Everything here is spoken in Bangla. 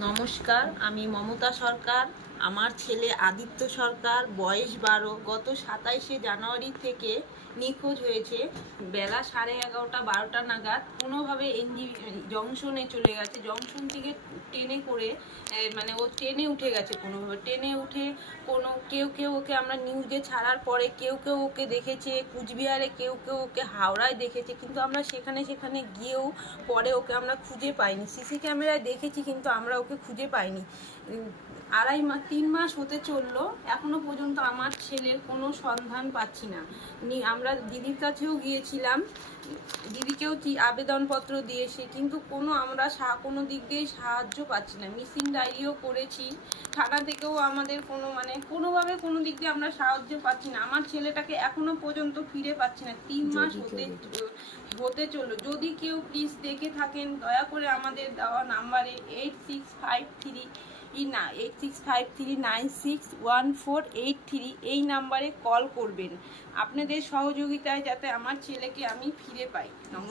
নমস্কার আমি মমতা সরকার। আমার ছেলে আদিত্য সরকার, বয়স বারো, গত সাতাইশে জানুয়ারি থেকে নিখোঁজ হয়েছে। বেলা সাড়ে এগারোটা, বারোটা নাগাদ কোনোভাবে এনজি জংশনে চলে গেছে। জংশন থেকে ট্রেনে করে মানে ও ট্রেনে উঠে গেছে কোনোভাবে। ট্রেনে উঠে কোনো, কেউ কেউ ওকে আমরা নিউজে ছাড়ার পরে কেউ কেউ ওকে দেখেছে, কুচবিহারে কেউ কেউ ওকে হাওড়ায় দেখেছে, কিন্তু আমরা সেখানে সেখানে গিয়েও পরে ওকে আমরা খুঁজে পাইনি। সিসি ক্যামেরায় দেখেছি কিন্তু আমরা ওকে খুঁজে পাইনি। আড়াই মাস তিন মাস হতে চলল এখনও পর্যন্ত আমার ছেলের কোনো সন্ধান পাচ্ছি না। আমরা দিদির কাছেও গিয়েছিলাম দিদিকেও আবেদনপত্র দিয়েছি কিন্তু কোনো আমরা কোনো দিক দিয়ে সাহায্য পাচ্ছি না। মিসিং ডায়েরিও করেছি থানা থেকেও আমাদের কোনো মানে কোনোভাবে কোনো দিক দিয়ে আমরা সাহায্য পাচ্ছি না। আমার ছেলেটাকে এখনও পর্যন্ত ফিরে পাচ্ছি না। তিন মাস হতে হতে চলল। যদি কেউ প্লিজ দেখে থাকেন দয়া করে আমাদের দেওয়া নাম্বারে এইট সিক্স ফাইভ থ্রি না eight six five three nine six one four eight three এই নাম্বারে কল করবেন। আপনাদের সহযোগিতায় যাতে আমার ছেলেকে আমি ফিরে পাই। নমস্কার।